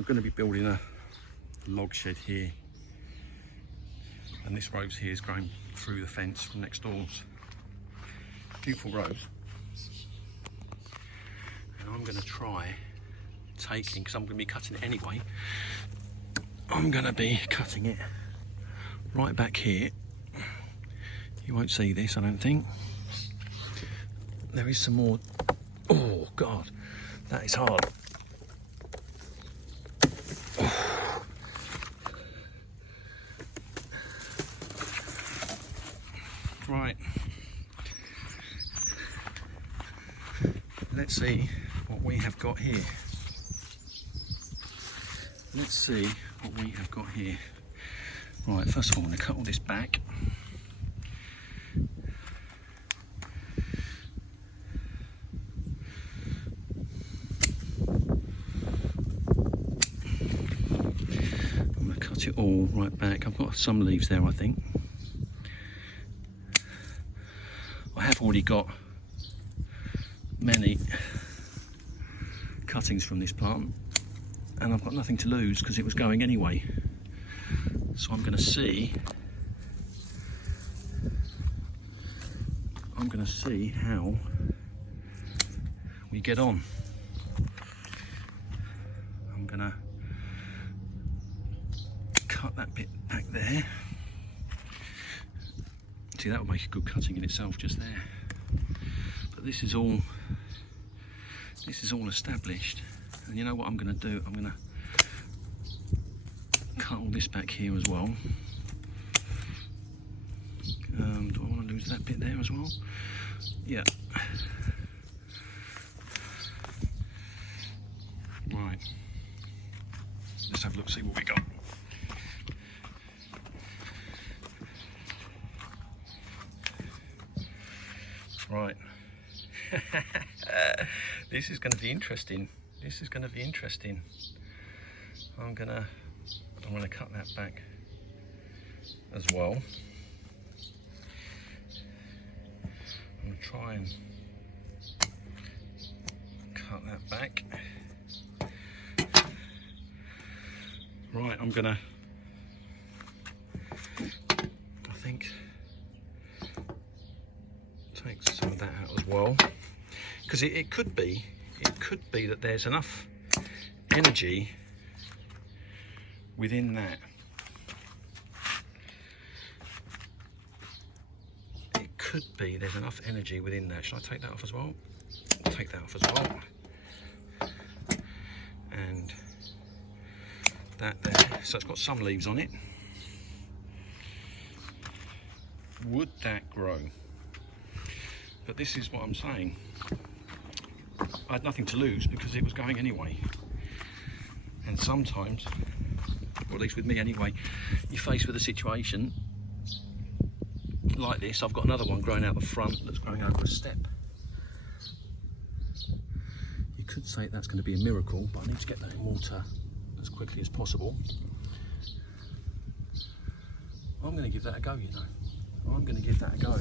I'm going to be building a log shed here, and this rose here is growing through the fence from next doors. Beautiful rose. And I'm going to try taking, because I'm going to be cutting it anyway, I'm going to be cutting it right back here. You won't see this, I don't think. There is some more. Oh God, that is hard. Right, let's see what we have got here. Let's see what we have got here. Right, first of all, I'm going to cut all this back. I'm going to cut it all right back. I've got some leaves there, I think. I have already got many cuttings from this plant, and I've got nothing to lose because it was going anyway. So I'm going to see how we get on. I'm going to cut that bit back there. See, that would make a good cutting in itself just there. But this is all established. And you know what I'm going to do? I'm going to cut all this back here as well. Do I want to lose that bit there as well? Yeah. Right. Let's have a look, see what we got. Right. This is going to be interesting. This is going to be interesting. I'm going to cut that back as well. I'm going to try and cut that back. Right, I'm going to, I think, take some of that out as well, because it could be that there's enough energy within that. It could be there's enough energy within that. Should I take that off as well? I'll take that off as well. And that there. So it's got some leaves on it. Would that grow? But this is what I'm saying. I had nothing to lose because it was going anyway. And sometimes, or at least with me anyway, you're faced with a situation like this. I've got another one growing out the front that's growing over a step. You could say that's going to be a miracle, but I need to get that in water as quickly as possible. I'm going to give that a go, you know. I'm going to give that a go.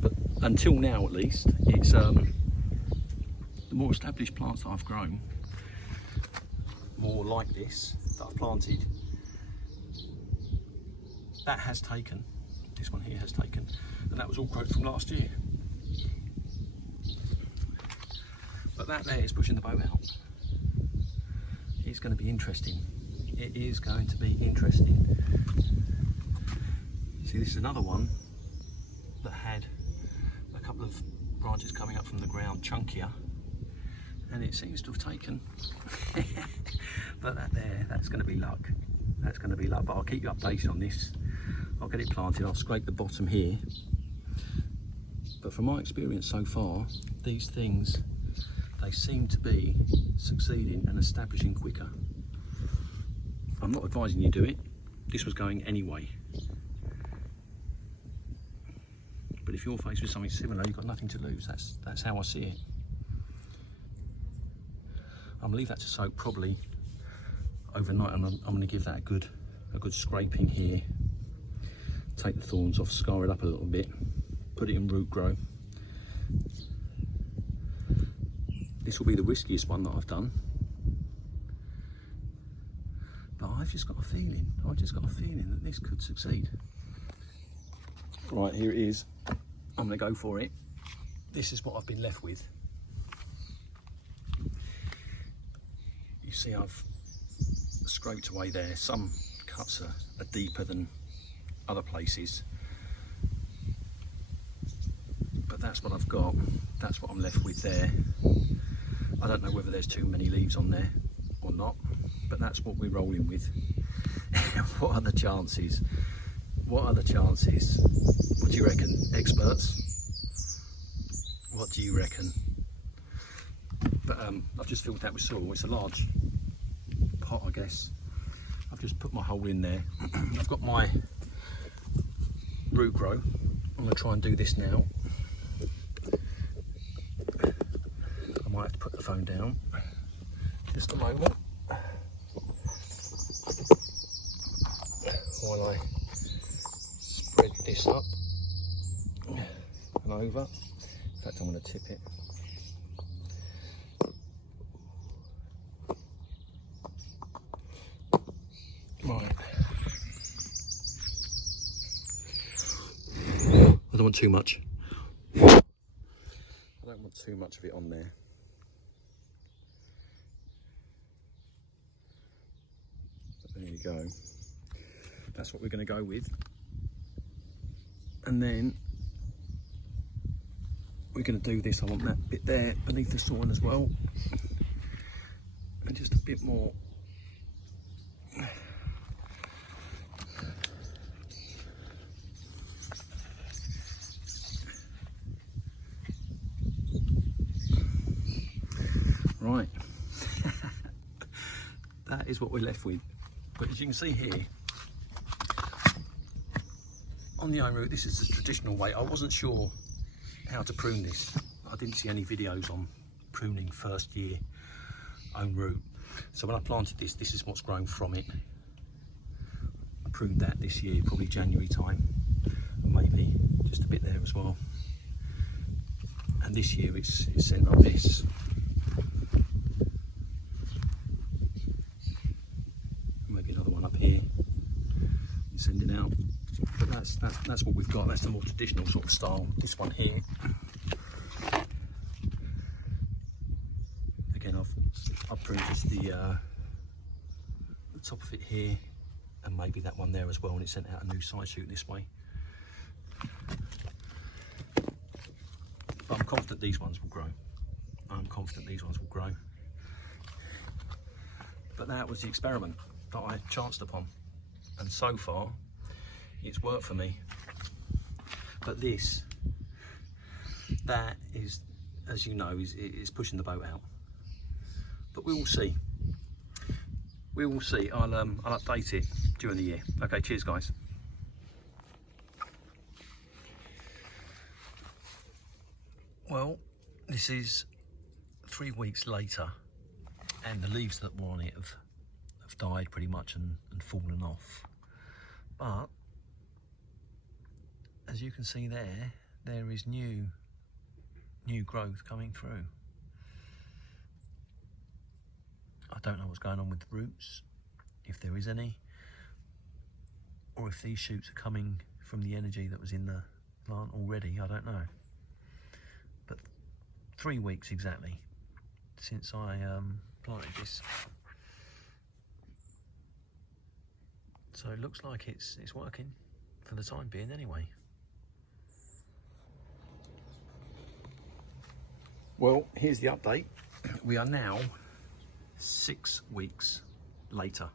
But until now, at least, it's the more established plants that I've grown, more like this, that I've planted, that has taken, this one here has taken, and that was all growth from last year. But that there is pushing the boat out. It's going to be interesting. It is going to be interesting. See, this is another one that had a couple of branches coming up from the ground, chunkier, and it seems to have taken. But that there, that's going to be luck. That's going to be luck, but I'll keep you updated on this. I'll get it planted, I'll scrape the bottom here. But from my experience so far, these things, they seem to be succeeding and establishing quicker. I'm not advising you do it. This was going anyway. But if you're faced with something similar, you've got nothing to lose. That's how I see it. I'm gonna leave that to soak probably overnight, and I'm gonna give that a good scraping here. Take the thorns off, scar it up a little bit, put it in root grow. This will be the riskiest one that I've done, I've just got a feeling that this could succeed. Right, here it is. I'm going to go for it. This is what I've been left with. You see I've scraped away there. Some cuts are deeper than other places. But that's what I've got. That's what I'm left with there. I don't know whether there's too many leaves on there or not, but that's what we're rolling with. What are the chances? What are the chances? What do you reckon, experts? What do you reckon? But I've just filled that with soil. It's a large pot, I guess. I've just put my hole in there. I've got my root grow. I'm going to try and do this now. I might have to put the phone down. Just a moment. While I spread this up and over. In fact, I'm going to tip it. Right. I don't want too much. I don't want too much of it on there. But there you go. That's what we're going to go with. And then we're going to do this. I want that bit there beneath the soil as well. And just a bit more. Right. That is what we're left with. But as you can see here, on the own root, this is the traditional way. I wasn't sure how to prune this. I didn't see any videos on pruning first year own root. So when I planted this, this is what's grown from it. I pruned that this year, probably January time, and maybe just a bit there as well. And this year it's sent up this. Maybe another one up here. Send it out. But that's what we've got. That's the more traditional sort of style. This one here, again, I've pruned just the top of it here, and maybe that one there as well, and it sent out a new side shoot this way. But I'm confident these ones will grow. I'm confident these ones will grow. But that was the experiment that I chanced upon, and so far it's worked for me. But that is, as you know, is pushing the boat out. But we will see. We will see. I'll update it during the year. Okay, cheers guys. Well, this is 3 weeks later, and the leaves that were on it have died pretty much and fallen off. But as you can see there is new growth coming through. I don't know what's going on with the roots, if there is any, or if these shoots are coming from the energy that was in the plant already. I don't know. But 3 weeks exactly since I planted this. So it looks like it's working for the time being anyway. Well, here's the update. We are now 6 weeks later.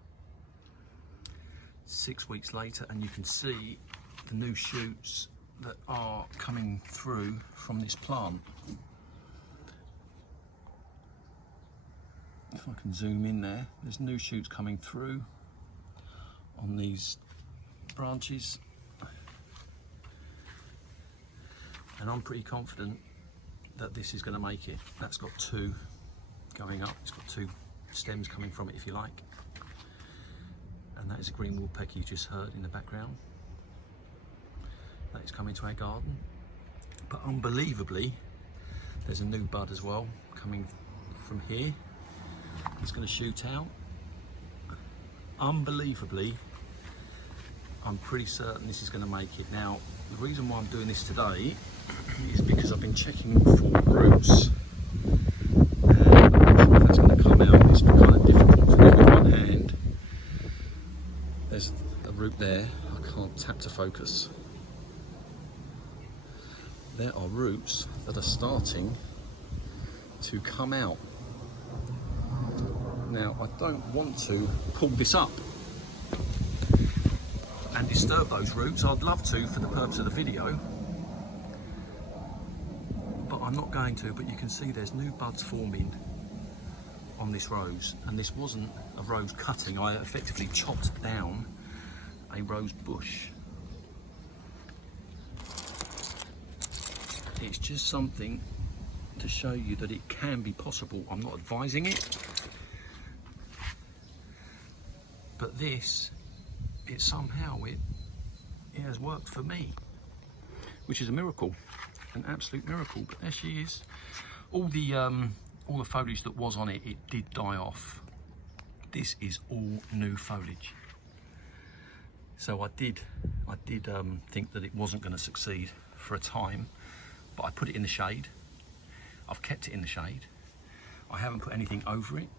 6 weeks later, and you can see the new shoots that are coming through from this plant. If I can zoom in there, there's new shoots coming through on these branches. And I'm pretty confident that this is going to make it. That's got 2 going up. It's got 2 stems coming from it, if you like. And that is a green woodpecker you just heard in the background. That is coming to our garden. But unbelievably, there's a new bud as well coming from here. It's going to shoot out. unbelievably, I'm pretty certain this is going to make it. Now, the reason why I'm doing this today is because I've been checking for roots, and I'm not sure if that's going to come out. It's kind of difficult to do with one hand. There's a root there. I can't tap to focus. There are roots that are starting to come out. Now, I don't want to pull this up and disturb those roots. I'd love to for the purpose of the video, but I'm not going to. But you can see there's new buds forming on this rose, and this wasn't a rose cutting. I effectively chopped down a rose bush. It's just something to show you that it can be possible. I'm not advising it, but this, it has worked for me, which is a miracle, an absolute miracle. But there she is. All the foliage that was on it, it did die off. This is all new foliage. So I did think that it wasn't going to succeed for a time, but I put it in the shade. I've kept it in the shade. I haven't put anything over it.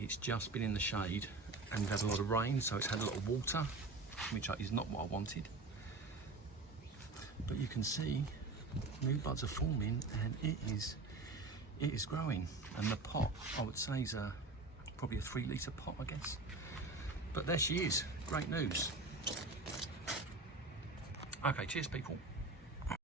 It's just been in the shade, and we've had a lot of rain, so it's had a lot of water, which is not what I wanted. But you can see new buds are forming, and it is growing. And the pot, I would say, is probably a 3 litre pot, I guess. But there she is. Great news. Okay, cheers, people.